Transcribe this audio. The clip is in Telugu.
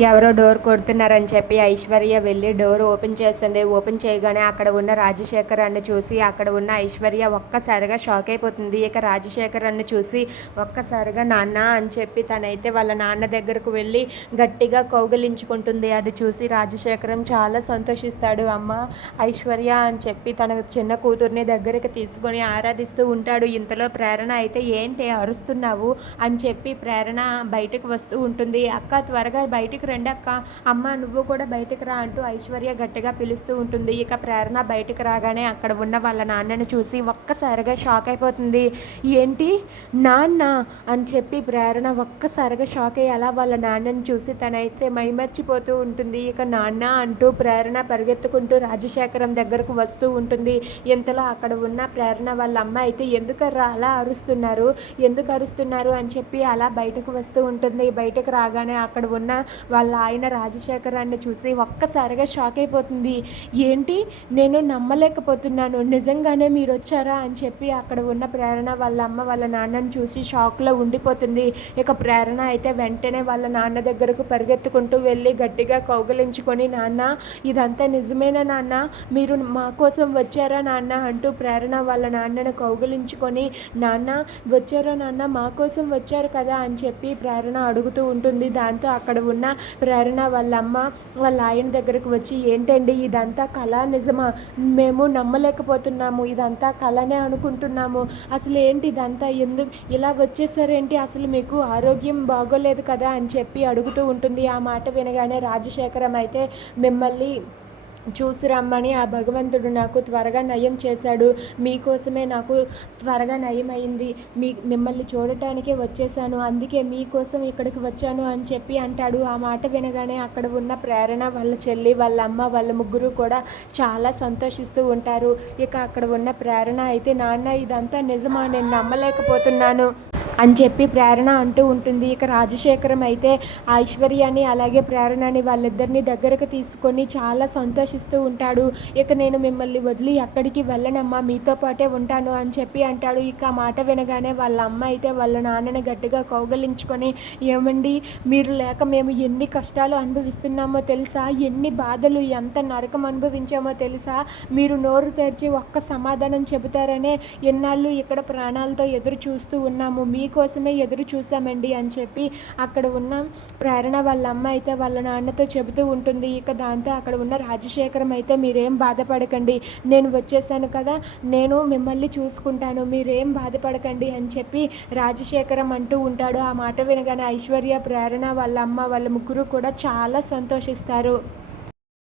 ఎవరో డోర్ కొడుతున్నారని చెప్పి ఐశ్వర్య వెళ్ళి డోర్ ఓపెన్ చేస్తుంది. ఓపెన్ చేయగానే అక్కడ ఉన్న రాజశేఖర్ అన్ను చూసి అక్కడ ఉన్న ఐశ్వర్య ఒక్కసారిగా షాక్ అయిపోతుంది. ఇక రాజశేఖర్ అన్న చూసి ఒక్కసారిగా నాన్న అని చెప్పి తనైతే వాళ్ళ నాన్న దగ్గరకు వెళ్ళి గట్టిగా కౌగిలించుకుంటుంది. అది చూసి రాజశేఖరం చాలా సంతోషిస్తాడు. అమ్మ ఐశ్వర్య అని చెప్పి తన చిన్న కూతుర్ని దగ్గరికి తీసుకొని ఆరాధిస్తూ ఉంటాడు. ఇంతలో ప్రేరణ అయితే ఏంటి? అరుస్తున్నావు? అని చెప్పి ప్రేరణ బయటకు వస్తూ ఉంటుంది. అక్క త్వరగా బయటకు బయటకు అక్క. అమ్మ నువ్వు కూడా బయటకు రా అంటూ ఐశ్వర్య గట్టిగా పిలుస్తూ ఉంటుంది. ఇక ప్రేరణ బయటకు రాగానే అక్కడ ఉన్న వాళ్ళ నాన్నని చూసి ఒక్కసారిగా షాక్ అయిపోతుంది. ఏంటి? నాన్న అని చెప్పి ప్రేరణ ఒక్కసారిగా షాక్ అయ్యి అలా వాళ్ళ నాన్నని చూసి తనైతే మైమర్చిపోతూ ఉంటుంది. ఇక నాన్న అంటూ ప్రేరణ పరిగెత్తుకుంటూ రాజశేఖరం దగ్గరకు వస్తూ ఉంటుంది. ఇంతలో అక్కడ ఉన్న ప్రేరణ వాళ్ళ అమ్మ అయితే ఎందుకు అలా అరుస్తున్నారు? ఎందుకు అరుస్తున్నారు అని చెప్పి అలా బయటకు వస్తూ ఉంటుంది. బయటకు రాగానే అక్కడ ఉన్న వాళ్ళ ఆయన రాజశేఖరాన్ని చూసి ఒక్కసారిగా షాక్ అయిపోతుంది. ఏంటి? నేను నమ్మలేకపోతున్నాను. నిజంగానే మీరు వచ్చారా అని చెప్పి అక్కడ ఉన్న ప్రేరణ వాళ్ళ అమ్మ వాళ్ళ నాన్నని చూసి షాక్లో ఉండిపోతుంది. ఇక ప్రేరణ అయితే వెంటనే వాళ్ళ నాన్న దగ్గరకు పరిగెత్తుకుంటూ వెళ్ళి గట్టిగా కౌగలించుకొని నాన్న ఇదంతా నిజమేనా నాన్న? మీరు మా కోసం వచ్చారా నాన్న? అంటూ ప్రేరణ వాళ్ళ నాన్నను కౌగలించుకొని నాన్న వచ్చారా నాన్న? మా కోసం వచ్చారు కదా? అని చెప్పి ప్రేరణ అడుగుతూ ఉంటుంది. దాంతో అక్కడ ఉన్న ప్రేరణ వాళ్ళ అమ్మ వాళ్ళ ఆయన దగ్గరకు వచ్చి ఏంటండి ఇదంతా కళ నిజమా? మేము నమ్మలేకపోతున్నాము ఇదంతా కళనే అనుకుంటున్నాము. అసలు ఏంటి ఇదంతా? ఎందుకు ఇలా వచ్చేసారేంటి? అసలు మీకు ఆరోగ్యం బాగోలేదు కదా? అని చెప్పి అడుగుతూ ఉంటుంది. ఆ మాట వినగానే రాజశేఖరం అయితే మిమ్మల్ని చూసి రమ్మని ఆ భగవంతుడు నాకు త్వరగా నయం చేశాడు. మీకోసమే నాకు త్వరగా నయమైంది. మీ మిమ్మల్ని చూడటానికే వచ్చేసాను అందుకే మీకోసం ఇక్కడికి వచ్చాను అని చెప్పి అంటాడు. ఆ మాట వినగానే అక్కడ ఉన్న ప్రేరణ వాళ్ళ చెల్లి వాళ్ళ అమ్మ వాళ్ళ ముగ్గురు కూడా చాలా సంతోషిస్తూ ఉంటారు. ఇక అక్కడ ఉన్న ప్రేరణ అయితే నాన్న ఇదంతా నిజమా? నేను నమ్మలేకపోతున్నాను. అని చెప్పి ప్రేరణ అంటూ ఉంటుంది. ఇక రాజశేఖరం అయితే ఐశ్వర్యాన్ని అలాగే ప్రేరణని వాళ్ళిద్దరిని దగ్గరకు తీసుకొని చాలా సంతోషిస్తూ ఉంటాడు. ఇక నేను మిమ్మల్ని వదిలి ఎక్కడికి వెళ్ళనమ్మా మీతో పాటే ఉంటాను అని చెప్పి అంటాడు. ఇక ఆ మాట వినగానే వాళ్ళ అమ్మ అయితే వాళ్ళ నాన్నని గట్టిగా కౌగలించుకొని ఏమండి మీరు లేక మేము ఎన్ని కష్టాలు అనుభవిస్తున్నామో తెలుసా? ఎన్ని బాధలు ఎంత నరకం అనుభవించామో తెలుసా? మీరు నోరు తెరిచి ఒక్క సమాధానం చెబుతారనే ఎన్నాళ్ళు ఇక్కడ ప్రాణాలతో ఎదురు చూస్తూ ఉన్నాము. మీకోసమే ఎదురు చూసామండి అని చెప్పి అక్కడ ఉన్న ప్రేరణ వాళ్ళ అమ్మ అయితే వాళ్ళ నాన్నతో చెబుతూ ఉంటుంది. ఇక దాంతో అక్కడ ఉన్న రాజశేఖరం అయితే మీరేం బాధపడకండి. నేను వచ్చేసాను కదా నేను మిమ్మల్ని చూసుకుంటాను మీరేం బాధపడకండి అని చెప్పి రాజశేఖరం అంటూ ఉంటాడు. ఆ మాట వినగానే ఐశ్వర్య ప్రేరణ వాళ్ళ అమ్మ వాళ్ళ ముగ్గురు కూడా చాలా సంతోషిస్తారు.